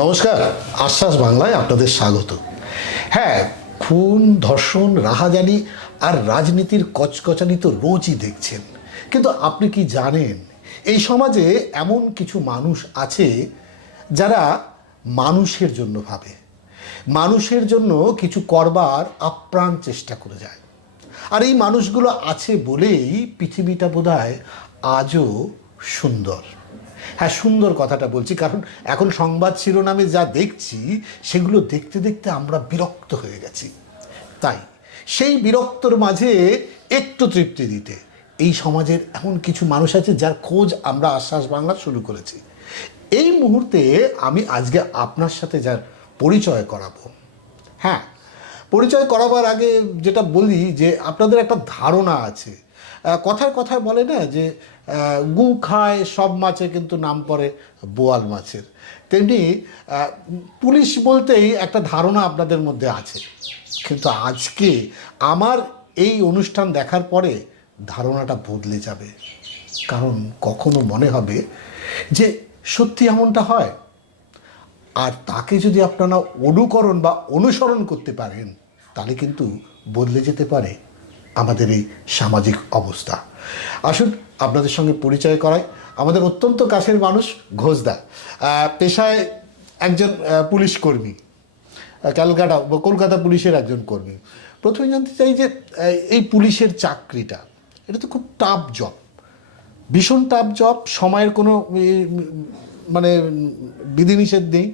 নমস্কার, আশ্বাস বাংলায় আপনাদের স্বাগত। হ্যাঁ, খুন, ধর্ষণ, রাহাজানি আর রাজনীতির কচকচানি তো রোজই দেখছেন, কিন্তু আপনি কি জানেন এই সমাজে এমন কিছু মানুষ আছে যারা মানুষের জন্য ভাবে, মানুষের জন্য কিছু করবার আপ্রাণ চেষ্টা করে যায়। আর এই মানুষগুলো আছে বলেই পৃথিবীটা বোধহয় আজও সুন্দর। হ্যাঁ, সুন্দর কথাটা বলছি কারণ এখন সংবাদ শিরোনামে যা দেখছি সেগুলো দেখতে দেখতে আমরা বিরক্ত হয়ে গেছি। তাই সেই বিরক্তর মাঝে একটু তৃপ্তি দিতে এই সমাজের এমন কিছু মানুষ আছে যার খোঁজ আমরা আশ্বাস বাংলা শুরু করেছি। এই মুহূর্তে আমি আজকে আপনার সাথে যার পরিচয় করাবো। হ্যাঁ, পরিচয় করাবার আগে যেটা বলি যে আপনাদের একটা ধারণা আছে, কথায় কথায় বলে না যে গু খায় সব মাছে কিন্তু নাম পড়ে বোয়াল মাছের, তেমনি পুলিশ বলতেই একটা ধারণা আপনাদের মধ্যে আছে। কিন্তু আজকে আমার এই অনুষ্ঠান দেখার পরে ধারণাটা বদলে যাবে, কারণ কখনো মনে হবে যে সত্যি এমনটা হয়। আর তাকে যদি আপনারা অনুকরণ বা অনুসরণ করতে পারেন তাহলে কিন্তু বদলে যেতে পারে আমাদের এই সামাজিক অবস্থা। আসুন আপনাদের সঙ্গে পরিচয় করাই আমাদের অত্যন্ত কাছের মানুষ ঘোষদা, পেশায় একজন পুলিশ কর্মী, কলকাতা পুলিশের একজন কর্মী। প্রথমে জানতে চাই যে এই পুলিশের চাকরিটা, এটা তো খুব টাফ জব, ভীষণ টাফ জব, সময়ের কোনো মানে বিধিনিষেধ নেই,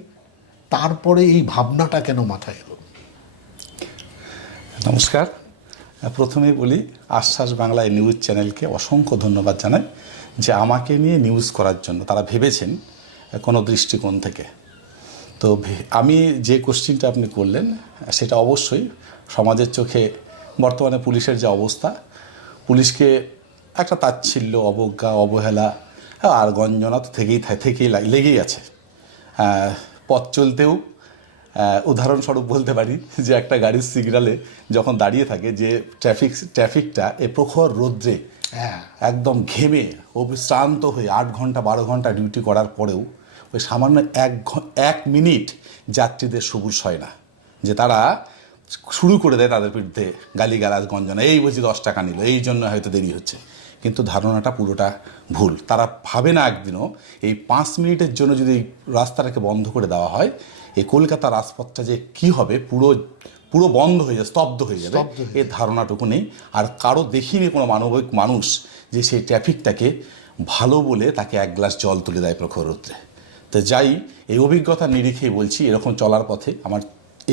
তারপরে এই ভাবনাটা কেন মাথায় এলো? নমস্কার, প্রথমেই বলি আশ্বাস বাংলায় নিউজ চ্যানেলকে অসংখ্য ধন্যবাদ জানাই যে আমাকে নিয়ে নিউজ করার জন্য তারা ভেবেছেন কোনো দৃষ্টিকোণ থেকে। তো আমি যে কোশ্চিনটা আপনি করলেন সেটা অবশ্যই সমাজের চোখে বর্তমানে পুলিশের যে অবস্থা, পুলিশকে একটা তাচ্ছিল্য, অবজ্ঞা, অবহেলা আর গঞ্জনা তো থেকেই লেগেই আছে। পথ চলতেও উদাহরণস্বরূপ বলতে পারি যে একটা গাড়ির সিগনালে যখন দাঁড়িয়ে থাকে, যে ট্রাফিকটা এ প্রখর রৌদ্রে একদম ঘেমে শ্রান্ত হয়ে 8 ঘন্টা 12 ঘন্টা ডিউটি করার পরেও ওই সামান্য এক মিনিট যাত্রীদের সবুজ হয় না, যে তারা শুরু করে দেয় তাদের বিরুদ্ধে গালিগালাজ, গঞ্জনা, এই বুঝি 10 টাকা নিল, এই জন্য হয়তো দেরি হচ্ছে। কিন্তু ধারণাটা পুরোটা ভুল। তারা ভাবে না একদিনও এই 5 মিনিটের জন্য যদি এই রাস্তাটাকে বন্ধ করে দেওয়া হয়, এই কলকাতা রাজপথটা যে কি হবে, পুরো বন্ধ হয়ে যাবে, স্তব্ধ হয়ে যাবে, এই ধারণাটুকু নেই। আর কারো দেখিনি কোনো মানবিক মানুষ যে সেই ট্রাফিকটাকে ভালো বলে তাকে এক গ্লাস জল তুলে দেয় প্রখর রৌদ্রে। তো যাই, এই অভিজ্ঞতার নিরিখেই বলছি, এরকম চলার পথে আমার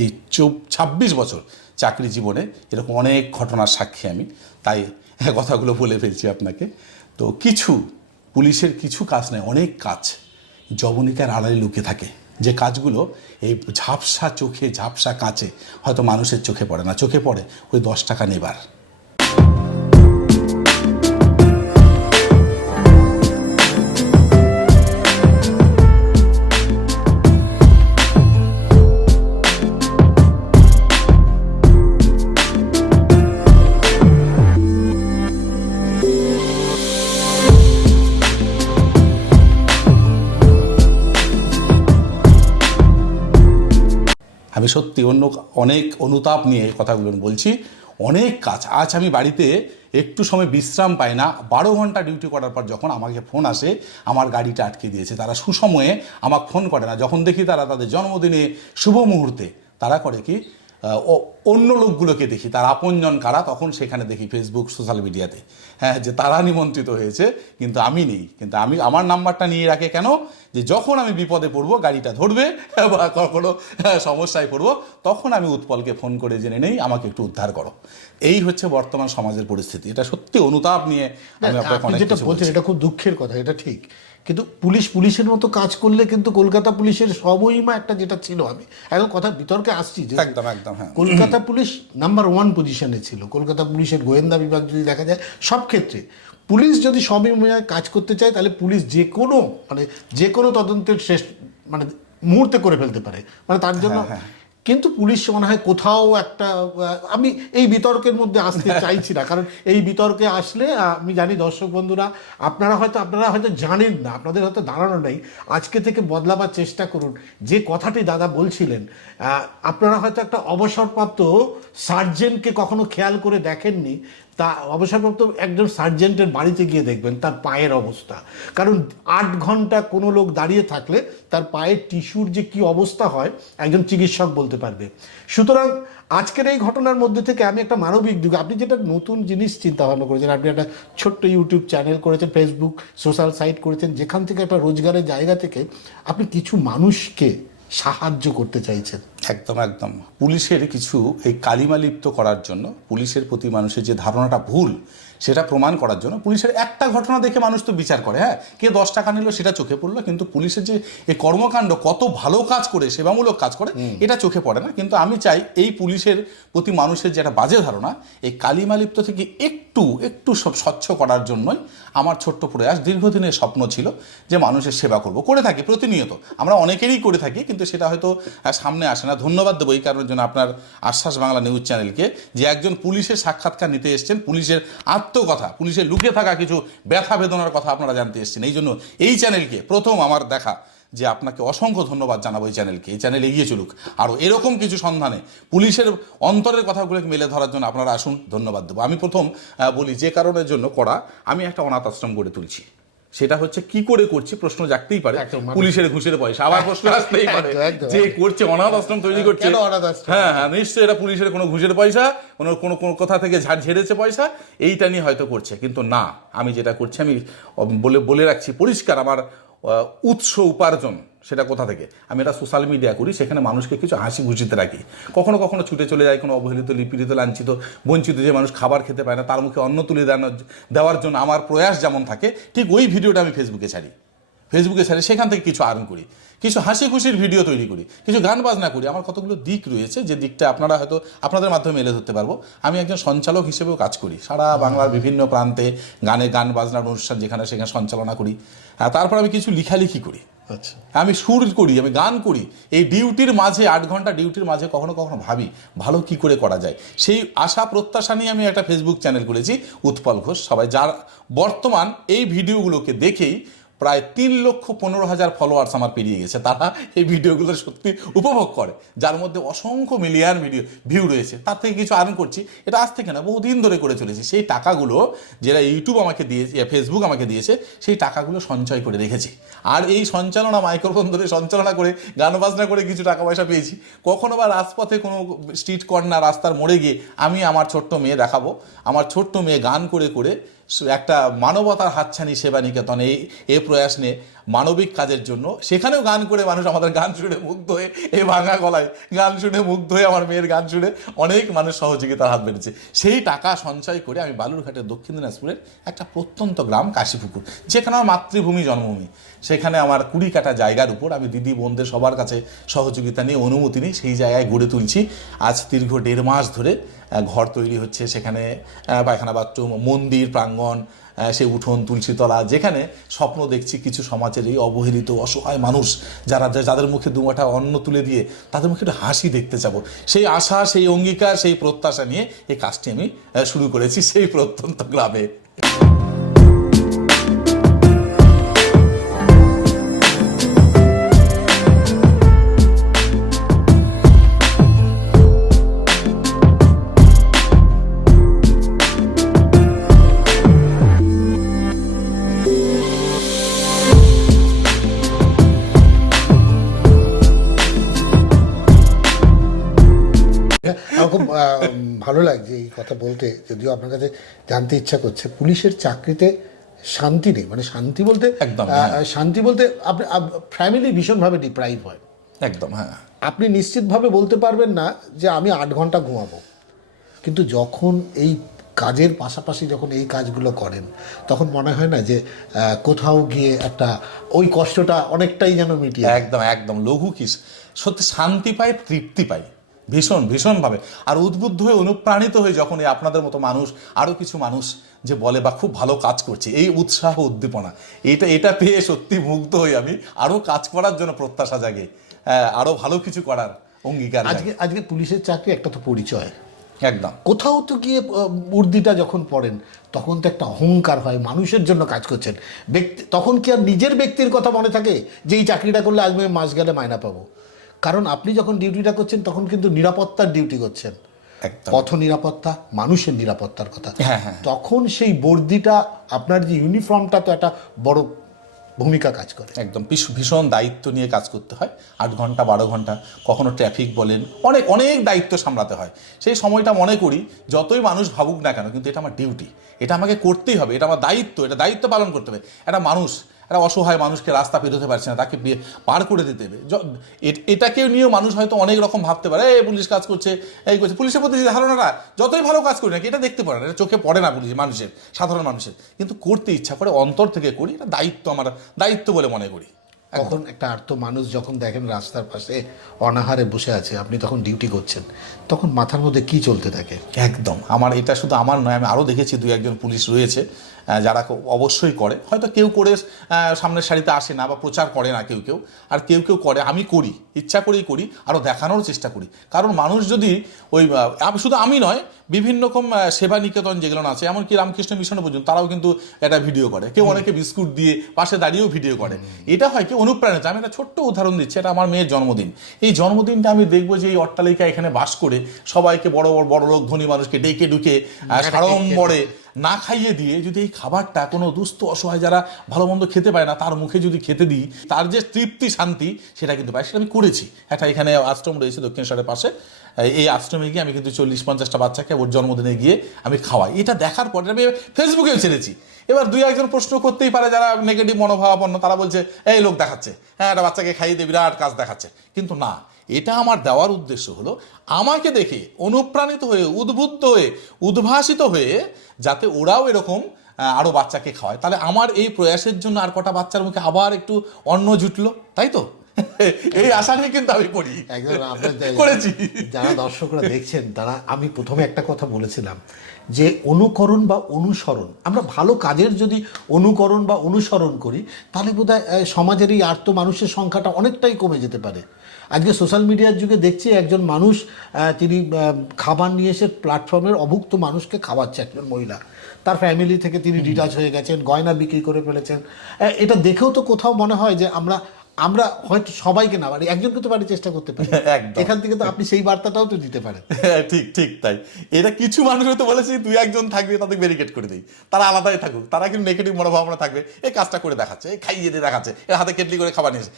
এই 26 বছর চাকরি জীবনে এরকম অনেক ঘটনার সাক্ষী আমি, তাই কথাগুলো বলে ফেলছি আপনাকে। তো পুলিশের কিছু কাজ নয়, অনেক কাজ জবনিকার আড়ালে লুকিয়ে থাকে, যে কাজগুলো এই ঝাপসা চোখে, ঝাপসা কাঁচে হয়তো মানুষের চোখে পড়ে না, চোখে পড়ে ওই 10 টাকা নেবার। আমি সত্যি অনেক অনুতাপ নিয়ে এই কথাগুলো বলছি। অনেক কাজ, আজ আমি বাড়িতে একটু সময় বিশ্রাম পাই না। 12 ঘন্টা ডিউটি করার পর যখন আমাকে ফোন আসে আমার গাড়িটা আটকে দিয়েছে, তারা সুসময়ে আমাকে ফোন করে না। যখন দেখি তারা তাদের জন্মদিনে, শুভ মুহূর্তে তারা করে কি, অন্য লোকগুলোকে দেখি তার আপনজন কারা, তখন সেখানে দেখি ফেসবুক, সোশ্যাল মিডিয়াতে, হ্যাঁ, যে তারা নিমন্ত্রিত হয়েছে কিন্তু আমি নেই। কিন্তু আমার নাম্বারটা নিয়ে রাখে কেন, যে যখন আমি বিপদে পড়বো, গাড়িটা ধরবে বা কখনো সমস্যায় পড়বো, তখন আমি উৎপলকে ফোন করে জেনে নেই আমাকে একটু উদ্ধার করো। এই হচ্ছে বর্তমান সমাজের পরিস্থিতি। এটা সত্যি অনুতাপ নিয়ে আমি আপনাকে যেটা বলছেন এটা খুব দুঃখের কথা, এটা ঠিক। কিন্তু পুলিশের মতো কাজ করলে কিন্তু কলকাতা পুলিশের সমহিমা একটা যেটা ছিল, আমি এখন কথা বিতর্কে আসছি যে একদম একদম, হ্যাঁ, কলকাতা পুলিশ নাম্বার 1 পজিশনে ছিল। কলকাতা পুলিশের গোয়েন্দা বিভাগ যদি দেখা যায়, সব ক্ষেত্রে পুলিশ যদি সমহিমায় কাজ করতে চায় তাহলে পুলিশ যে কোনো তদন্তের শেষ মুহূর্তে করে ফেলতে পারে। তার জন্য কিন্তু পুলিশ মনে হয় কোথাও একটা আমি এই বিতর্কের মধ্যে আসতে চাইছি না, কারণ এই বিতর্কে আসলে আমি জানি দর্শক বন্ধুরা আপনারা হয়তো জানেন না, আপনাদের হয়তো ধারণা নেই। আজকে থেকে বদলাবার চেষ্টা করুন। যে কথাটি দাদা বলছিলেন, আপনারা হয়তো একটা অবসরপ্রাপ্ত সার্জেন্টকে কখনো খেয়াল করে দেখেননি। তা অবসরপ্রাপ্ত একজন সার্জেন্টের বাড়িতে গিয়ে দেখবেন তার পায়ের অবস্থা, কারণ 8 ঘন্টা কোনো লোক দাঁড়িয়ে থাকলে তার পায়ের টিস্যুর যে কি অবস্থা হয় একজন চিকিৎসক বলতে পারবে। সুতরাং আজকের এই ঘটনার মধ্যে থেকে আমি একটা মানবিক দিক, আপনি যেটা নতুন জিনিস চিন্তা ভাবনা করেছেন, আপনি একটা ছোট্ট ইউটিউব চ্যানেল করেছেন, ফেসবুক সোশ্যাল সাইট করেছেন, যেখান থেকে একটা রোজগারের জায়গা থেকে আপনি কিছু মানুষকে সাহায্য করতে চাইছেন। একদম একদম পুলিশের কিছু এই কালিমা লিপ্ত করার জন্য, পুলিশের প্রতি মানুষের যে ধারণাটা ভুল সেটা প্রমাণ করার জন্য, পুলিশের একটা ঘটনা দেখে মানুষ তো বিচার করে, হ্যাঁ কে 10 টাকা নিল সেটা চোখে পড়লো, কিন্তু পুলিশের যে এই কর্মকাণ্ড কত ভালো কাজ করে, সেবামূলক কাজ করে, এটা চোখে পড়ে না। কিন্তু আমি চাই এই পুলিশের প্রতি মানুষের যে একটা বাজে ধারণা, এই কালিমা লিপ্ত থেকে একটু সব স্বচ্ছ করার জন্যই আমার ছোট্ট প্রয়াস। দীর্ঘদিনের স্বপ্ন ছিল যে মানুষের সেবা করব, করে থাকি প্রতিনিয়ত, আমরা অনেকেরই করে থাকি, কিন্তু সেটা হয়তো সামনে আসে না। ধন্যবাদ দেবো এই কারণের জন্য আপনার আশ্বাস বাংলা নিউজ চ্যানেলকে, যে একজন পুলিশের সাক্ষাৎকার নিতে এসছেন, পুলিশের আত্মকথা, পুলিশের লুকিয়ে থাকা কিছু ব্যথা বেদনার কথা আপনারা জানতে এসছেন। এই জন্য এই চ্যানেলকে প্রথম আমার দেখা, যে আপনাকে অসংখ্য ধন্যবাদ জানাবো এই চ্যানেলকে। এই চ্যানেল এগিয়ে চলুক, আরও এরকম কিছু সন্ধানে পুলিশের অন্তরের কথাগুলোকে মেলে ধরার জন্য আপনারা আসুন, ধন্যবাদ দেবো। আমি প্রথম বলি যে কারণের জন্য করা, আমি একটা অনাথ আশ্রম গড়ে তুলছি। সেটা হচ্ছে কি করে করছি, প্রশ্ন জাগতেই পারে, পুলিশের ঘুষের পয়সা, আবার প্রশ্ন আসতেই পারে যে করছে অনাথ আশ্রম তৈরি করছে, হ্যাঁ হ্যাঁ নিশ্চয়ই এটা পুলিশের কোনো ঘুষের পয়সা, কোনো কোথা থেকে ঝেড়েছে পয়সা, এইটা নিয়ে হয়তো করছে। কিন্তু না, আমি যেটা করছি, আমি বলে রাখছি পরিষ্কার, আমার উৎস উপার্জন সেটা কোথা থেকে, আমি এটা সোশ্যাল মিডিয়া করি, সেখানে মানুষকে কিছু হাসি খুশিতে রাখি। কখনো কখনো ছুটে চলে যায় কোনো অবহেলিত, নিপীড়িত, লাঞ্ছিত, বঞ্চিত যে মানুষ খাবার খেতে পায় না, তার মুখে অন্ন তুলে দেওয়ার জন্য আমার প্রয়াস যেমন থাকে, ঠিক ওই ভিডিওটা আমি ফেসবুকে ছাড়ি, সেখান থেকে কিছু আর্ন করি, কিছু হাসি খুশির ভিডিও তৈরি করি, কিছু গান বাজনা করি। আমার কতগুলো দিক রয়েছে, যে দিকটা আপনারা হয়তো আপনাদের মাধ্যমে মেলে ধরতে পারবো। আমি একজন সঞ্চালক হিসেবেও কাজ করি, সারা বাংলার বিভিন্ন প্রান্তে গান বাজনার অনুষ্ঠান যেখানে সেখানে সঞ্চালনা করি। তারপর আমি কিছু লিখালিখি করি, আচ্ছা আমি সুর করি, আমি গান করি। এই ডিউটির মাঝে 8 ঘন্টা ডিউটির মাঝে কখনো কখনো ভাবি ভালো কি করে করা যায়, সেই আশা প্রত্যাশা নিয়ে আমি একটা ফেসবুক চ্যানেল করেছি, উৎপল ঘোষ। সবাই যার বর্তমান এই ভিডিওগুলোকে দেখেই প্রায় 3,15,000 ফলোয়ার্স আমার পেরিয়ে গেছে, তারা এই ভিডিওগুলো সত্যি উপভোগ করে, যার মধ্যে অসংখ্য মিলিয়ন ভিউ রয়েছে। তার থেকে কিছু আর্ন করছি, এটা আজ থেকে না, বহুদিন ধরে করে চলেছি। সেই টাকাগুলো যেটা ইউটিউব আমাকে দিয়েছে, ফেসবুক আমাকে দিয়েছে, সেই টাকাগুলো সঞ্চয় করে রেখেছি। আর এই সঞ্চালনা, মাইক্রোফোন ধরে সঞ্চালনা করে, গান বাজনা করে কিছু টাকা পয়সা পেয়েছি। কখনো বা রাজপথে কোনো স্ট্রিট কর্নার, রাস্তার মোড়ে গিয়ে আমি আমার ছোট্ট মেয়ে দেখাবো, আমার ছোট্ট মেয়ে গান করে করে একটা মানবতার হাতছানি সেবা নিকেতন এই প্রয়াস নিয়ে মানবিক কাজের জন্য, সেখানেও গান করে মানুষ আমাদের গান শুনে মুগ্ধ হয়ে, এই ভাঙা গলায় গান শুনে মুগ্ধ হয়ে, আমার মেয়ের গান শুনে অনেক মানুষ সহযোগিতার হাত বেড়েছে। সেই টাকা সঞ্চয় করে আমি বালুরঘাটের দক্ষিণ দিনাজপুরের একটা প্রত্যন্ত গ্রাম কাশীপুকুর, যেখানে আমার মাতৃভূমি জন্মভূমি, সেখানে আমার 20 কাঠা জায়গার উপর আমি দিদি বোনদের সবার কাছে সহযোগিতা নিয়ে, অনুমতি নিয়ে সেই জায়গায় গড়ে তুলছি। আজ দীর্ঘ 1.5 মাস ধরে ঘর তৈরি হচ্ছে, সেখানে পায়খানা, বাথরুম, মন্দির প্রাঙ্গণ, সে উঠোন, তুলসীতলা, যেখানে স্বপ্ন দেখছি কিছু সমাজের এই অবহেলিত অসহায় মানুষ যাদের মুখে 2 মুঠা অন্ন তুলে দিয়ে তাদের মুখে একটু হাসি দেখতে চাবো, সেই আশা, সেই অঙ্গীকার, সেই প্রত্যাশা নিয়ে এই কাজটি আমি শুরু করেছি সেই প্রত্যন্ত গ্রামে। আমার খুব ভালো লাগছে এই কথা বলতে, যদিও আপনার কাছে জানতে ইচ্ছা করছে, পুলিশের চাকরিতে শান্তি নেই, মানে শান্তি বলতে একদম শান্তি বলতে আপনি ফ্যামিলি ভীষণভাবে ডিপ্রাইভ হয়, একদম হ্যাঁ। আপনি নিশ্চিতভাবে বলতে পারবেন না যে আমি 8 ঘন্টা ঘুমাবো, কিন্তু যখন এই কাজের পাশাপাশি যখন এই কাজগুলো করেন, তখন মনে হয় না যে কোথাও গিয়ে একটা ওই কষ্টটা অনেকটাই যেন মিটিয়ে। একদম একদম লঘু কিস, সত্যি শান্তি পাই, তৃপ্তি পাই ভীষণভাবে। আর উদ্বুদ্ধ হয়ে, অনুপ্রাণিত হয়ে যখন এই আপনাদের মতো মানুষ, আরও কিছু মানুষ যে বলে বা খুব ভালো কাজ করছে, এই উৎসাহ উদ্দীপনা, এটা পেয়ে সত্যি মুগ্ধ হই আমি। আরও কাজ করার জন্য প্রত্যাশা জাগে, আরও ভালো কিছু করার অঙ্গীকার আজকে আজকে পুলিশের চাকরি একটা তো পরিচয়, একদম কোথাও তো গিয়ে উর্দিটা যখন পড়েন তখন তো একটা অহংকার হয়, মানুষের জন্য কাজ করছেন। ব্যক্তি তখন কি আর নিজের ব্যক্তির কথা মনে থাকে যে এই চাকরিটা করলে আজকে মাস গেলে মায়না পাবো? কারণ আপনি যখন ডিউটিটা করছেন তখন কিন্তু নিরাপত্তার ডিউটি করছেন, একদম পথ নিরাপত্তা, মানুষের নিরাপত্তার কথা। হ্যাঁ, হ্যাঁ। তখন সেই বর্দিটা, আপনার যে ইউনিফর্মটা তো একটা বড় ভূমিকা কাজ করে। একদম ভীষণ দায়িত্ব নিয়ে কাজ করতে হয়, 8 ঘন্টা 12 ঘন্টা, কখনো ট্রাফিক বলেন, অনেক অনেক দায়িত্ব সামলাতে হয়। সেই সময়টা মনে করি যতই মানুষ ভাবুক না কেন, কিন্তু এটা আমার ডিউটি, এটা আমাকে করতেই হবে, এটা আমার দায়িত্ব, এটা দায়িত্ব পালন করতে হবে। একটা মানুষ, একটা অসহায় মানুষকে রাস্তা পেরোতে পারছে না, তাকে পার করে দিতে হবে। এটাকে নিয়েও মানুষ হয়তো অনেক রকম ভাবতে পারে, এই পুলিশ কাজ করছে, এই করছে। পুলিশের প্রতি যে ধারণাটা, যতই ভালো কাজ করি নাকি এটা দেখতে পারে না, এটা চোখে পড়ে না পুলিশ মানুষের, সাধারণ মানুষের, কিন্তু করতে ইচ্ছা করে, অন্তর থেকে করি, এটা দায়িত্ব, আমার দায়িত্ব বলে মনে করি। তখন একটা আর্ত মানুষ যখন দেখেন রাস্তার পাশে অনাহারে বসে আছে, আপনি তখন ডিউটি করছেন, তখন মাথার মধ্যে কি চলতে থাকে? একদম, আমার এটা শুধু আমার নয়, আমি আরও দেখেছি 2-1 জন পুলিশ রয়েছে যারা অবশ্যই করে, হয়তো কেউ করে সামনের সারিতে আসে না বা প্রচার করে না, কেউ কেউ, আর কেউ কেউ করে। আমি করি, ইচ্ছা করেই করি, আরও দেখানোর চেষ্টা করি। কারণ মানুষ যদি ওই, শুধু আমি নয়, বিভিন্ন রকম সেবা নিকেতন যেগুলো আছে, এমনকি রামকৃষ্ণ মিশন পর্যন্ত, তারাও কিন্তু একটা ভিডিও করে, কেউ অনেকে বিস্কুট দিয়ে পাশে দাঁড়িয়েও ভিডিও করে। এটা হয় কি অনুপ্রাণিত। আমি একটা ছোট্ট উদাহরণ দিচ্ছি, এটা আমার মেয়ের জন্মদিন। এই জন্মদিনটা আমি দেখবো যে এই অট্টালিকা এখানে বাস করে সবাইকে, বড় লোক ধনী মানুষকে ডেকে ডুকে সাড়ম্বরে না খাইয়ে দিয়ে যদি এই খাবারটা কোনো দুস্থ অসহায় যারা ভালো মন্দ খেতে পায় না, তার মুখে যদি খেতে দিই, তার যে তৃপ্তি শান্তি সেটা কিন্তু পাই। সেটা আমি করেছি। একটা এখানে আশ্রম রয়েছে দক্ষিণেশ্বরের পাশে, এই আশ্রমে গিয়ে আমি কিন্তু 40-50টা বাচ্চাকে ওর জন্মদিনে গিয়ে আমি খাওয়াই। এটা দেখার পরে আমি ফেসবুকেও ছেড়েছি। এবার 2-1 জন প্রশ্ন করতেই পারে যারা নেগেটিভ মনোভাবাপন্ন, তারা বলছে এই লোক দেখাচ্ছে, হ্যাঁ একটা বাচ্চাকে খাইয়ে দিয়ে বিরাট কাজ দেখাচ্ছে। কিন্তু না, এটা আমার দেওয়ার উদ্দেশ্য হলো আমাকে দেখে অনুপ্রাণিত হয়ে, উদ্বুদ্ধ হয়ে, উদ্ভাসিত হয়ে, যাতে ওরাও এরকম আরও বাচ্চাকে খাওয়ায়। তাহলে আমার এই প্রয়াসের জন্য আর কটা বাচ্চার মুখে আবার একটু অন্ন জুটলো, তাই তো? এই আশা নিয়ে কিন্তু আমি করি, করেছি। যারা দর্শকরা দেখছেন তারা, আমি প্রথমে একটা কথা বলেছিলাম যে অনুকরণ বা অনুসরণ, আমরা ভালো কাজের যদি অনুকরণ বা অনুসরণ করি, তাহলে বোধহয় সমাজের এই আর্ত মানুষের সংখ্যাটা অনেকটাই কমে যেতে পারে। আজকে সোশ্যাল মিডিয়ার যুগে দেখছি একজন মানুষ, তিনি খাবার নিয়ে এসে প্ল্যাটফর্মের অভুক্ত মানুষকে খাওয়াচ্ছে, একজন মহিলা, তার ফ্যামিলি থেকে তিনি ডিটাচ হয়ে গেছেন, গয়না বিক্রি করে ফেলেছেন। এটা দেখেও তো কোথাও মনে হয় যে আমরা হয়তো সবাইকে না পারি, একজনকে তো পারি, চেষ্টা করতে পারি। এখান থেকে তো আপনি সেই বার্তাটাও তো দিতে পারেন। ঠিক ঠিক তাই। এটা কিছু মানুষ হয়তো বলেছে 2-1 জন থাকবে, তাদের ব্যারিকেড করে দিই, তারা আলাদাই থাকুক, তারা কিন্তু নেগেটিভ মনোভাবনা থাকবে, এই কাজটা করে দেখাচ্ছে, এই খাইয়ে দিয়ে দেখাচ্ছে, এর হাতে কেটলি করে খাবার নিয়েছে,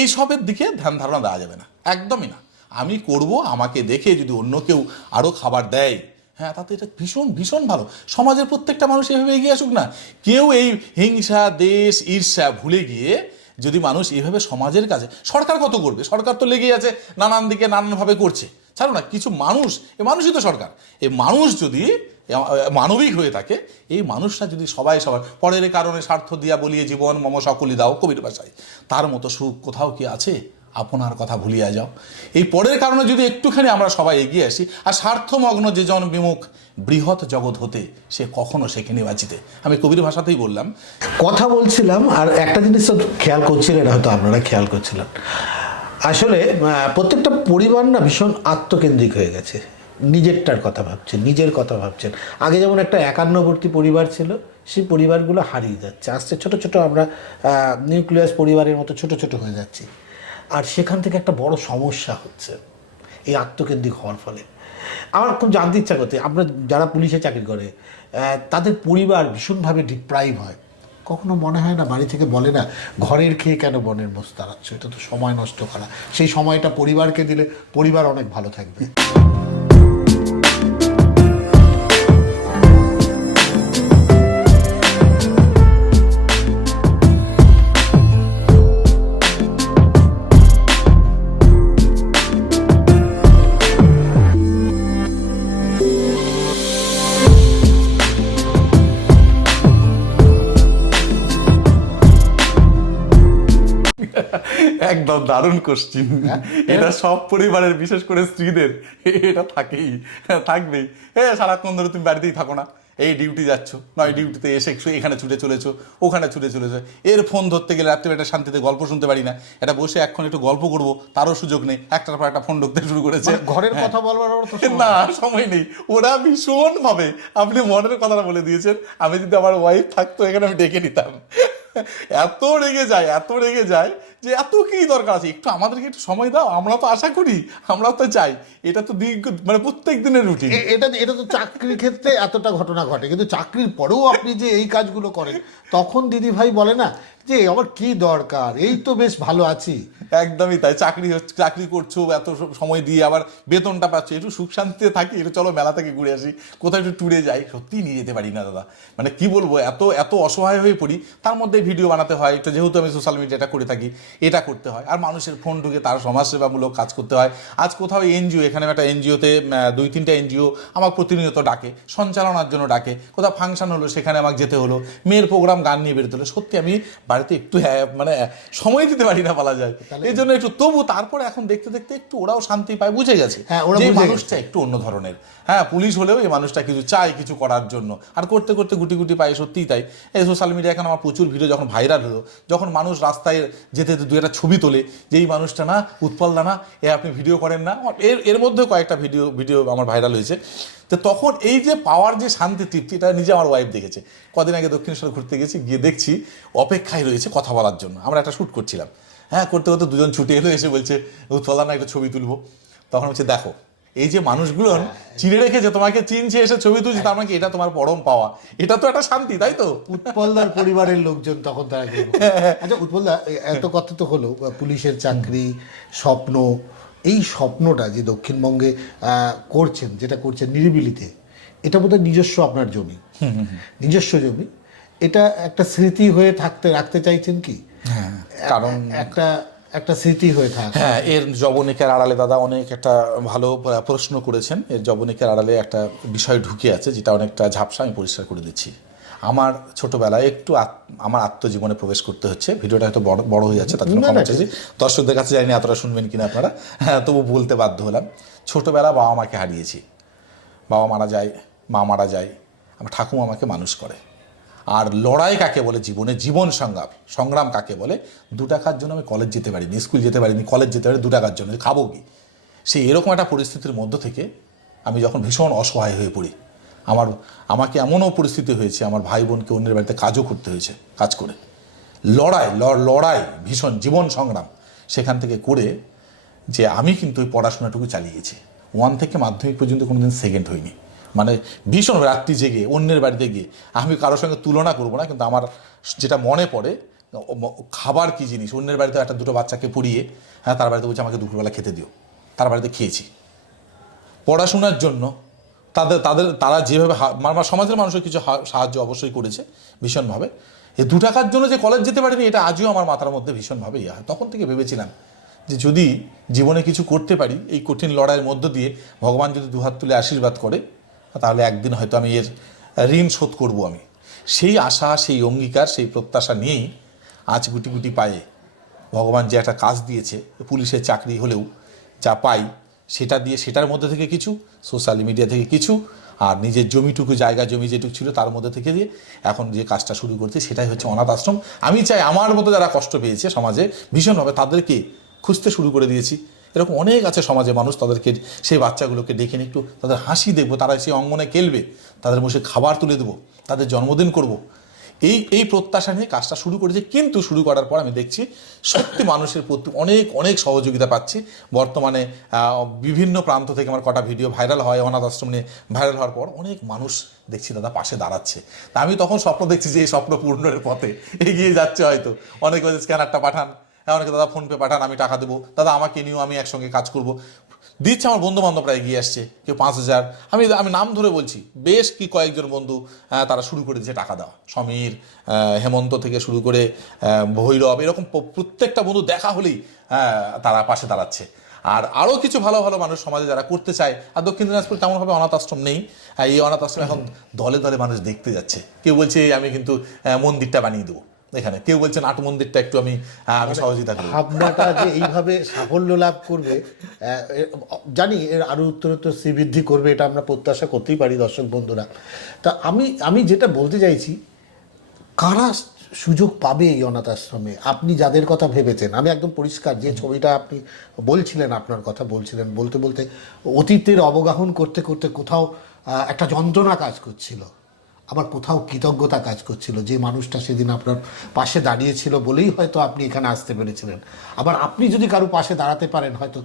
এই সবের দিকে ধ্যান ধারণা দেওয়া যাবে না, একদমই না। আমি করব, আমাকে দেখে যদি অন্য কেউ আরও খাবার দেয়, হ্যাঁ, তাতে এটা ভীষণ ভীষণ ভালো। সমাজের প্রত্যেকটা মানুষ এভাবে এগিয়ে আসুক না। কেউ এই হিংসা, দেশ, ঈর্ষা ভুলে গিয়ে যদি মানুষ এইভাবে সমাজের কাজে, সরকার কত করবে, সরকার তো লেগেই আছে, নানান দিকে নানানভাবে করছে, ছাড়ো না, কিছু মানুষ, এই মানুষই তো সরকার, এই মানুষ যদি মানবিক হয়ে থাকে, এই মানুষরা যদি সবাই সবার পরের কারণে স্বার্থ দিয়া বলিয়ে জীবন মম সকলি দাও, কবির ভাষায়, তার মতো সুখ কোথাও কি আছে? আপনার কথা ভুলিয়া যাও। এই পরের কারণে যদি একটুখানি আমরা সবাই এগিয়ে আসি, আর স্বার্থমগ্ন যে জন বিমুখ বৃহৎ জগৎ হতে, সে কখনো শেখেনি বাঁচিতে। আমি কবির ভাষাতেই বললাম, কথা বলছিলাম। আর একটা জিনিস তো খেয়াল করছিলেন, হয়তো আপনারা খেয়াল করছিলেন, আসলে প্রত্যেকটা পরিবার না ভীষণ আত্মকেন্দ্রিক হয়ে গেছে, নিজেরটার কথা ভাবছেন, নিজের কথা ভাবছেন। আগে যেমন একটা একান্নবর্তী পরিবার ছিল, সেই পরিবারগুলো হারিয়ে যাচ্ছে, আস্তে ছোট ছোট আমরা নিউক্লিয়াস পরিবারের মতো ছোট ছোট হয়ে যাচ্ছি। আর সেখান থেকে একটা বড় সমস্যা হচ্ছে এই আত্মকেন্দ্রিক হওয়ার ফলে। আমার খুব জানতে ইচ্ছা করতে, আমরা যারা পুলিশে চাকরি করে, তাদের পরিবার ভীষণভাবে ডিপ্রাইভ হয়। কখনো মনে হয় না, বাড়ি থেকে বলে না ঘরের খেয়ে কেন বনের মোষ তাড়াচ্ছ, এটা তো সময় নষ্ট করা, সেই সময়টা পরিবারকে দিলে পরিবার অনেক ভালো থাকবে। একদম দারুণ কোশ্চিন। এটা সব পরিবারের, বিশেষ করে স্ত্রীদের এটা থাকেই, থাকবেই। সারাক্ষণ ধরে তুমি বাড়িতেই থাকো না, এই ডিউটি যাচ্ছ, নয় ডিউটিতে এসে একটু এখানে ছুটে চলেছো, ওখানে ছুটে চলেছো, এর ফোন ধরতে গেলে রাত্রে একটা শান্তিতে গল্প শুনতে পারি না, এটা বসে এখন একটু গল্প করবো তারও সুযোগ নেই, একটার পর একটা ফোন ঢুকতে শুরু করেছে। ঘরের কথা বলবার না, সময় নেই। ওরা ভীষণ ভাবে, আপনি মনের কথাটা বলে দিয়েছেন, আমি যদি আমার ওয়াইফ থাকতো এখানে আমি ডেকে নিতাম। এত রেগে যায় যে এত কি দরকার আছে, একটু আমাদেরকে একটু সময় দাও, আমরা তো আশা করি, আমরা তো চাই, এটা তো মানে প্রত্যেক দিনের রুটিন। এটা তো চাকরির ক্ষেত্রে এতটা ঘটনা ঘটে, কিন্তু চাকরির পরেও আপনি যে এই কাজগুলো করেন, তখন দিদি ভাই বলে না যে আমার কি দরকার, এই তো বেশ ভালো আছি? একদমই তাই। চাকরি করছো, এত সময় দিয়ে আবার বেতনটা পাচ্ছ, একটু সুখ শান্তিতে থাকি, একটু চলো মেলা থেকে ঘুরে আসি, কোথাও একটু ট্যুরে যাই, সত্যিই নিয়ে যেতে পারি না দাদা। মানে কি বলবো, এত এত অসহায় হয়ে পড়ি। তার মধ্যে ভিডিও বানাতে হয়, একটু যেহেতু আমি সোশ্যাল মিডিয়াটা করে থাকি, এটা করতে হয়, আর মানুষের ফোন ঢুকে তার সমাজসেবামূলক কাজ করতে হয়। আজ কোথাও এনজিও, এখানে একটা এনজিওতে 2-3টা এনজিও আমাকে প্রতিনিয়ত ডাকে, সঞ্চালনার জন্য ডাকে, কোথাও ফাংশন হলো সেখানে আমাকে যেতে হলো, মেয়ের প্রোগ্রাম গান নিয়ে বেরোতে হলো। সত্যি আমি বাড়িতে একটু মানে সময় দিতে পারি না বলা যায়, এই জন্য একটু। তবু তারপরে এখন দেখতে দেখতে একটু ওরাও শান্তি পায়, বুঝে গেছে যে মানুষটা একটু অন্য ধরনের। হ্যাঁ, পুলিশ হলেও এই মানুষটা কিছু চায়, কিছু করার জন্য, আর করতে করতে গুটি গুটি পায়। সত্যিই তাই। এই সোশ্যাল মিডিয়া এখন আমার প্রচুর ভিডিও যখন ভাইরাল হলো, যখন মানুষ রাস্তায় যেতে যেতে 2-একটা ছবি তোলে যে এই মানুষটা না, উৎপল দা না, আপনি ভিডিও করেন না, এর মধ্যে কয়েকটা ভিডিও আমার ভাইরাল হয়েছে। তো তখন এই যে পাওয়ার যে শান্তি তৃপ্তি, এটা নিজে আমার ওয়াইফ দেখেছে। কদিন আগে দক্ষিণেশ্বর ঘুরতে গেছি, গিয়ে দেখছি অপেক্ষায় রয়েছে কথা বলার জন্য। আমরা একটা শ্যুট করছিলাম, হ্যাঁ, করতে করতে দুজন ছুটে এলো, এসে বলছে উৎপল দা না, একটা ছবি তুলবো। তখন হচ্ছে দেখো, এই যে মানুষগুলো চিনে রেখেছে, তোমাকে চিনছে, এসে ছবি তুলছে, তার মানে এটা তোমার পরম পাওয়া, এটা তো একটা শান্তি, তাই তো? উৎপলদার পরিবারের লোকজন তখন তারা কি আচ্ছা উৎপলদা, এত কথা তো হলো পুলিশের চাকরি, স্বপ্ন, এই স্বপ্নটা যে দক্ষিণবঙ্গে করছেন, যেটা করছেন নিরিবিলিতে, এটা বোধহয় নিজস্ব আপনার জমি, নিজস্ব জমি, এটা একটা স্মৃতি হয়ে রাখতে চাইছেন কি? হ্যাঁ, কারণ একটা স্মৃতি হয়ে থাকে। হ্যাঁ, এর জবনিকার আড়ালে দাদা অনেক একটা ভালো প্রশ্ন করেছেন। এর জবনিকার আড়ালে একটা বিষয় ঢুকে আছে, যেটা অনেকটা ঝাপসা, আমি পরিষ্কার করে দিচ্ছি। আমার ছোটবেলায় একটু আমার আত্মজীবনে প্রবেশ করতে হচ্ছে, ভিডিওটা হয়তো বড় হয়ে যাচ্ছে, তার জন্য ক্ষমা চাইছি। দর্শকদের কাছে জানি এতটা শুনবেন কিনা আপনারা, হ্যাঁ, তবু বলতে বাধ্য হলাম। ছোটবেলা বাবা মাকে হারিয়েছি, বাবা মারা যায়, মা মারা যায়, আমার ঠাকুমা আমাকে মানুষ করে। আর লড়াই কাকে বলে জীবনে, জীবন সংগ্রাম কাকে বলে? 2 টাকার জন্য আমি কলেজ যেতে পারিনি, স্কুল যেতে পারিনি, কলেজ যেতে পারি 2 টাকার জন্য, খাবো কি? সেই এরকম একটা পরিস্থিতির মধ্য থেকে আমি যখন ভীষণ অসহায় হয়ে পড়ি, আমাকে এমনও পরিস্থিতি হয়েছে, আমার ভাই বোনকে অন্যের বাড়িতে কাজও করতে হয়েছে, কাজ করে লড়াই ভীষণ জীবন সংগ্রাম সেখান থেকে করে, যে আমি কিন্তু ওই পড়াশোনাটুকু চালিয়েছি। 1 থেকে মাধ্যমিক পর্যন্ত কোনোদিন সেকেন্ড হয়নি। মানে ভীষণ রাত্রি জেগে অন্যের বাড়িতে গিয়ে, আমি কারোর সঙ্গে তুলনা করবো না, কিন্তু আমার যেটা মনে পড়ে, খাবার কী জিনিস, অন্যের বাড়িতে 1-2 বাচ্চাকে পড়িয়ে, হ্যাঁ, তার বাড়িতে বলছে আমাকে দুপুরবেলা খেতে দিও, তার বাড়িতে খেয়েছি পড়াশোনার জন্য। তারা যেভাবে সমাজের মানুষের কিছু সাহায্য অবশ্যই করেছে ভীষণভাবে। এই 2 টাকার জন্য যে কলেজ যেতে পারিনি, এটা আজও আমার মাথার মধ্যে ভীষণভাবে ইয়ে হয়। তখন থেকে ভেবেছিলাম যে যদি জীবনে কিছু করতে পারি, এই কঠিন লড়াইয়ের মধ্য দিয়ে ভগবান যদি 2 হাত তুলে আশীর্বাদ করে, তাহলে একদিন হয়তো আমি এর ঋণ শোধ করব। আমি সেই আশা, সেই অঙ্গীকার, সেই প্রত্যাশা নিয়েই আজ গুটি গুটি পায়ে ভগবান যে একটা কাজ দিয়েছে, পুলিশের চাকরি হলেও যা পাই সেটা দিয়ে, সেটার মধ্যে থেকে কিছু, সোশ্যাল মিডিয়া থেকে কিছু, আর নিজের জমিটুকু, জায়গা জমি যেটুকু ছিল তার মধ্যে থেকে দিয়ে এখন যে কাজটা শুরু করছি, সেটাই হচ্ছে অনাথ আশ্রম। আমি চাই আমার মতো যারা কষ্ট পেয়েছে সমাজে ভীষণভাবে, তাদেরকে খুঁজতে শুরু করে দিয়েছি। এরকম অনেক আছে সমাজে মানুষ, তাদেরকে, সেই বাচ্চাগুলোকে ডেকে নিয়ে একটু তাদের হাসি দেখবো, তারা সেই অঙ্গনে খেলবে, তাদের বসে খাবার তুলে দেবো, তাদের জন্মদিন করব। এই প্রত্যাশা নিয়ে কাজটা শুরু করেছি। কিন্তু শুরু করার পর আমি দেখছি সত্যি মানুষের প্রতি অনেক সহযোগিতা পাচ্ছি। বর্তমানে বিভিন্ন প্রান্ত থেকে আমার কটা ভিডিও ভাইরাল হয়, অনাথ আশ্রম নিয়ে ভাইরাল হওয়ার পর অনেক মানুষ দেখছি দাদা পাশে দাঁড়াচ্ছে। তা আমি তখন স্বপ্ন দেখছি যে এই স্বপ্ন পূর্ণের পথে এগিয়ে যাচ্ছে হয়তো। অনেকে বলছে স্ক্যানারটা পাঠান, অনেকে দাদা ফোনপে পাঠান, আমি টাকা দেবো, দাদা আমাকে নিয়েও আমি একসঙ্গে কাজ করব। দিচ্ছে, আমার বন্ধু বান্ধবরা এগিয়ে আসছে, কেউ 5,000, আমি নাম ধরে বলছি, বেশ কি কয়েকজন বন্ধু তারা শুরু করে দিয়েছে টাকা দেওয়া। সমীর, হেমন্ত থেকে শুরু করে ভৈরব, এরকম প্রত্যেকটা বন্ধু দেখা হলেই তারা পাশে দাঁড়াচ্ছে। আর আরও কিছু ভালো ভালো মানুষ সমাজে যারা করতে চায়। আর দক্ষিণ দিনাজপুর তেমনভাবে অনাথ আশ্রম নেই, এই অনাথ আশ্রম এখন দলে দলে মানুষ দেখতে যাচ্ছে। কেউ বলছে আমি কিন্তু মন্দিরটা বানিয়ে দেবো, এখানে কেউ বলছে নাট মন্দিরটা একটু আমি সহযোগিতা করি। ভাবনাটা যে এইভাবে সাফল্য লাভ করবে, জানি এর আরো উত্তরোত্তর শ্রীবৃদ্ধি করবে, এটা আমরা প্রত্যাশা করতেই পারি দর্শক বন্ধুরা। তা আমি যেটা বলতে চাইছি, কারা সুযোগ পাবে এই অনাথ আশ্রমে? আপনি যাদের কথা ভেবেছেন, আমি একদম পরিষ্কার যে ছবিটা আপনি বলছিলেন, আপনার কথা বলছিলেন, বলতে বলতে অতীতের অবগাহন করতে করতে কোথাও একটা যন্ত্রণা কাজ করছিল, আবার কোথাও কৃতজ্ঞতা কাজ করছিল যে মানুষটা সেদিন আপনার পাশে দাঁড়িয়েছিল বলেই হয়তো আপনি এখানে আসতে পেরেছিলেন। আবার আপনি যদি কারো পাশে দাঁড়াতে পারেন, হয়তো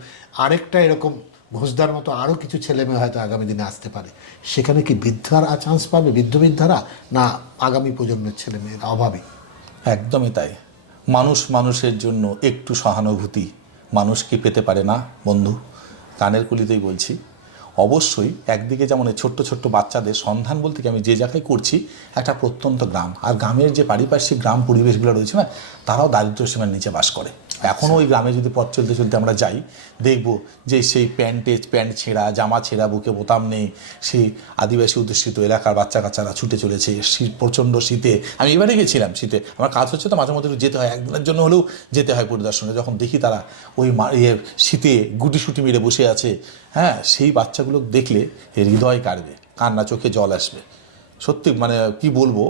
আরেকটা এরকম ঘোষদার মতো আরও কিছু ছেলেমেয়ে হয়তো আগামী দিনে আসতে পারে। সেখানে কি বৃদ্ধারা চান্স পাবে, বৃদ্ধরা, না আগামী প্রজন্মের ছেলেমেয়েরা অভাবে? একদমই তাই। মানুষ মানুষের জন্য একটু সহানুভূতি মানুষ কি পেতে পারে না বন্ধু? কানের কুলিতেই বলছি। অবশ্যই একদিকে যেমন এই ছোট্ট ছোট্ট বাচ্চাদের সন্ধান বলতে কি আমি যে জায়গায় করছি একটা প্রত্যন্ত গ্রাম, আর গ্রামের যে পারিপার্শ্বিক গ্রাম পরিবেশগুলো রয়েছে না, তারাও দারিদ্র্য সীমার নিচে বাস করে। এখনও ওই গ্রামে যদি পথ চলতে চলতে আমরা যাই, দেখব যে সেই প্যান্ট ছেঁড়া, জামা ছেঁড়া, বুকে বোতাম নেই, সেই আদিবাসী অধ্যুষিত এলাকার বাচ্চা কাচ্চারা ছুটে চলেছে শীত, প্রচণ্ড শীতে। আমি এবারে গেছিলাম শীতে, আমার কাজ হচ্ছে তো মাঝে মধ্যে যেতে হয়, একদিনের জন্য হলেও যেতে হয় পরিদর্শনে। যখন দেখি তারা ওই শীতে গুটিসুটি মেরে বসে আছে, হ্যাঁ, সেই বাচ্চাগুলো দেখলে হৃদয় কাড়বে, কান্না চোখে জল আসবে। সত্যি মানে কি বলবো,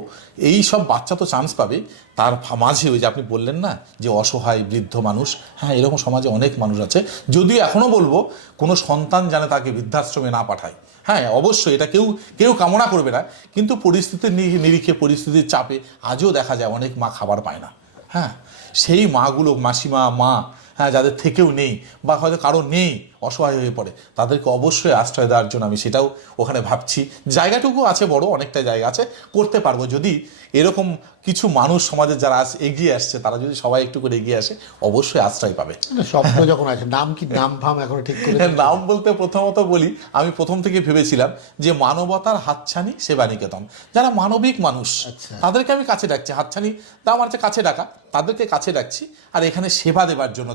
এই সব বাচ্চা তো চান্স পাবে, তার মাঝে ওই যে আপনি বললেন না যে অসহায় বৃদ্ধ মানুষ, হ্যাঁ, এরকম সমাজে অনেক মানুষ আছে। যদিও এখনও বলবো কোনো সন্তান যেন তাকে বৃদ্ধাশ্রমে না পাঠায়। হ্যাঁ, অবশ্যই এটা কেউ কামনা করবে না, কিন্তু পরিস্থিতির নিরিখে, পরিস্থিতির চাপে আজও দেখা যায় অনেক মা খাবার পায় না। হ্যাঁ, সেই মাগুলো, মাসিমা, মা, হ্যাঁ, যাদের থেকেও নেই বা হয়তো কারো নেই, অসহায় হয়ে পড়ে, তাদেরকে অবশ্যই আশ্রয় দেওয়ার জন্য আমি সেটাও ওখানে ভাবছি। জায়গাটুকু আছে, বড় অনেকটা জায়গা আছে, করতে পারবো যদি এরকম কিছু মানুষ সমাজে যারা এগিয়ে আসছে, তারা যদি সবাই একটু করে এগিয়ে আসে, অবশ্যই আশ্রয় পাবে। স্বপ্ন যখন আছে, নাম কি, নাম ফাম এখন ঠিক করে? নাম বলতে প্রথমত বলি, আমি প্রথম থেকে ভেবেছিলাম যে মানবতার হাতছানি সেবা নিকেতন। যারা মানবিক মানুষ তাদেরকে আমি কাছে ডাকছি, হাতছানি তা আমার হচ্ছে কাছে ডাকা, তাদেরকে কাছে ডাকছি, আর এখানে সেবা দেবার জন্য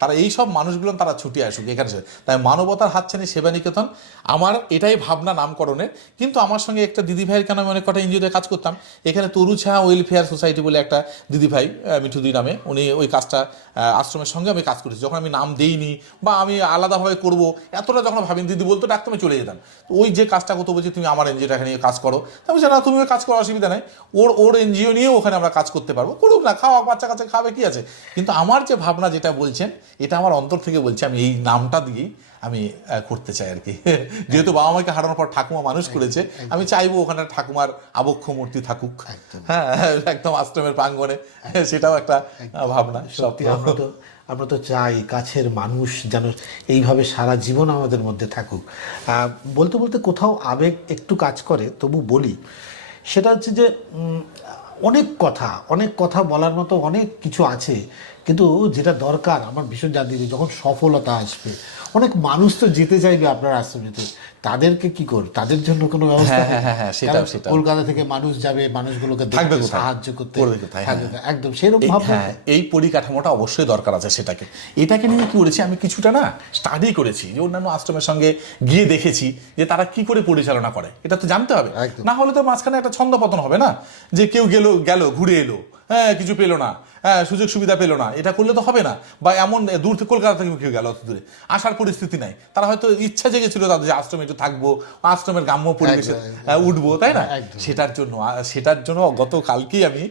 তারা এই সব মানুষগুলো তারা ছুটে আসুক এখানে। তাই মানবতার হাতছানি সেবা নিকেতন আমার এটাই ভাবনা নামকরণের। কিন্তু আমার সঙ্গে একটা দিদিভাইয়ের, কেন আমি অনেক কটা এনজিওতে কাজ করতাম, এখানে তরুছা ওয়েলফেয়ার সোসাইটি বলে একটা দিদিভাই, মিঠুদি নামে, উনি ওই কাজটা আশ্রমের সঙ্গে আমি কাজ করেছি। যখন আমি নাম দেইনি বা আমি আলাদাভাবে করবো এতটা যখন ভাবিনি, দিদি বলতো ডাকতে আমি চলে যেতাম। তো ওই যে কাজটা করতে বলছি, তুমি আমার এনজিওটা এখানে কাজ করো, আমি জানা তুমিও কাজ করো, অসুবিধা নেই, ওর এনজিও নিয়েও ওখানে আমরা কাজ করতে পারবো, করুক না, খাওয়া, বাচ্চা কাছে খাবে, কি আছে। কিন্তু আমার যে ভাবনা যেটা বলছেন, এটা আমার অন্তর থেকে বলছি, আমি এই নামটা দিয়েই আমি করতে চাই আর কি। যেহেতু বাবা মাকে হারানোর পর ঠাকুমা মানুষ করেছে, আমি চাইবো ওখানে ঠাকুমার আবক্ষ মূর্তি থাকুক, হ্যাঁ, একদম আশ্রমের প্রাঙ্গণে, সেটাও একটা ভাবনা। সত্যি আমরা তো চাই কাছের মানুষ যেন এইভাবে সারা জীবন আমাদের মধ্যে থাকুক। বলতে বলতে কোথাও আবেগ একটু কাজ করে, তবু বলি, সেটা হচ্ছে যে অনেক কথা বলার মতো অনেক কিছু আছে, কিন্তু যেটা দরকার আমার ভীষণ জানতে চাই, যখন সফলতা আসবে, অনেক মানুষ তো যেতে চাইবে আপনার আশ্রমেতে, তাদেরকে কি তাদের জন্য কোনো ব্যবস্থা? সেটা কলকাতা থেকে মানুষ যাবে, মানুষগুলোকে দেখতে, সাহায্য করতে, একদম সেরকম ভাবনা। এই পরিকাঠামোটা অবশ্যই দরকার আছে। এটাকে নিয়ে কি করেছি, আমি কিছুটা না স্টাডি করেছি, যে অন্যান্য আশ্রমের সঙ্গে গিয়ে দেখেছি যে তারা কি করে পরিচালনা করে, এটা তো জানতে হবে, না হলে তো মাঝখানে একটা ছন্দপতন হবে না, যে কেউ গেল ঘুরে এলো, হ্যাঁ, কিছু পেলো না, হ্যাঁ, সুযোগ সুবিধা পেলো না, এটা করলে তো হবে না। বা এমন দূর থেকে, কলকাতা থেকে কেউ গেল অত দূরে, আসার পরিস্থিতি নাই, তারা হয়তো ইচ্ছা জেগেছিল তাদের যে আশ্রমে একটু থাকবো, আশ্রমের গ্রাম্য পরিবেশে উঠবো, তাই না? সেটার জন্য গতকালকেই আমি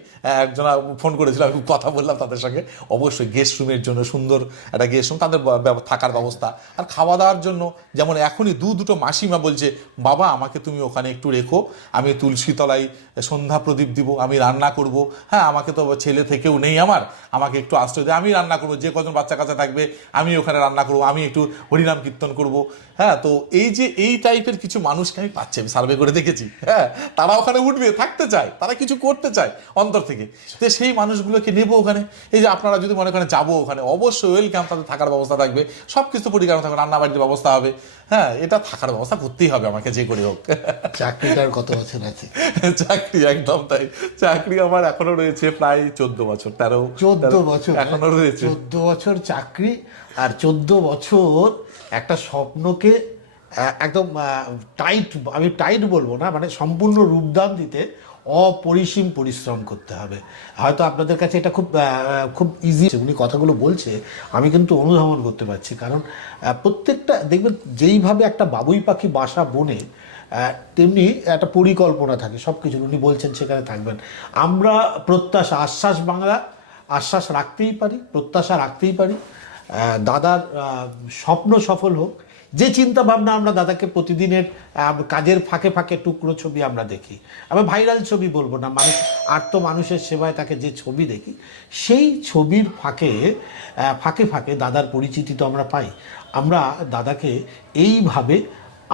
একজনা ফোন করেছিলাম, আমি কথা বললাম তাদের সঙ্গে, অবশ্যই গেস্ট রুমের জন্য সুন্দর একটা গেস্ট রুম, তাদের থাকার ব্যবস্থা আর খাওয়া দাওয়ার জন্য। যেমন এখনই দুটো মাসিমা বলছে, বাবা আমাকে তুমি ওখানে একটু রেখো, আমি তুলসী তলায় সন্ধ্যা প্রদীপ দিব, আমি রান্না করব, হ্যাঁ, আমাকে তো ছেলে থেকেও নেই, আমাকে একটু আশ্রয় দেয়, আমি রান্না করবো, যে কজন বাচ্চা কাচ্চা থাকবে আমি ওখানে রান্না করবো, আমি একটু হরিনাম কীর্তন করব। হ্যাঁ, তো এই টাইপের কিছু মানুষকে আমি পাচ্ছি, আমি সার্ভে করে দেখেছি, হ্যাঁ, তারা ওখানে উঠবে, থাকতে চায়, তারা কিছু করতে চায় অন্তর থেকে। তো সেই মানুষগুলোকে নেবো ওখানে। এই যে আপনারা যদি মনে করেন যাবো ওখানে, অবশ্যই ওয়েলকাম, তাদের থাকার ব্যবস্থা থাকবে, সব কিছু পরিকাঠামো থাকবে, রান্না বাড়ির ব্যবস্থা হবে, হ্যাঁ, এটা থাকার ব্যবস্থা করতেই হবে আমাকে, যে করে হোক। চাকরিটার কত বছর আছে? চাকরি একদম তাই, চাকরি আমার এখনো রয়েছে প্রায় 14 বছর, 14 বছর এখনো রয়েছে। 14 বছর চাকরি, আর 14 বছর একটা স্বপ্নকে একদম টাইট, আমি টাইট বলবো না, মানে সম্পূর্ণ রূপদান দিতে অপরিসীম পরিশ্রম করতে হবে। হয়তো আপনাদের কাছে এটা খুব ইজি, উনি কথাগুলো বলছে আমি কিন্তু অনুধাবন করতে পারছি। কারণ প্রত্যেকটা দেখবেন যেইভাবে একটা বাবুই পাখি বাসা বনে তেমনি একটা পরিকল্পনা থাকে সব কিছু, উনি বলছেন সেখানে থাকবেন। আমরা প্রত্যাশা, আশ্বাস বাংলা আশ্বাস রাখতেই পারি, প্রত্যাশা রাখতেই পারি দাদার স্বপ্ন সফল হোক। যে চিন্তা ভাবনা আমরা দাদাকে প্রতিদিনের কাজের ফাঁকে ফাঁকে টুকরো ছবি আমরা দেখি, আমি ভাইরাল ছবি বলবো না, আর্ত মানুষের সেবায় তাকে যে ছবি দেখি, সেই ছবির ফাঁকে ফাঁকে ফাঁকে দাদার পরিচিতি তো আমরা পাই। আমরা দাদাকে এইভাবে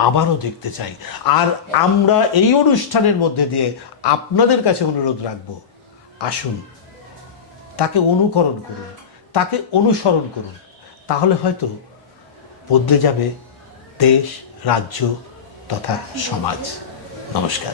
আবারও দেখতে চাই। আর আমরা এই অনুষ্ঠানের মধ্যে দিয়ে আপনাদের কাছে অনুরোধ রাখবো, আসুন তাকে অনুকরণ করুন, তাকে অনুসরণ করুন, তাহলে হয়তো বদলে যাবে দেশ, রাজ্য তথা সমাজ। নমস্কার।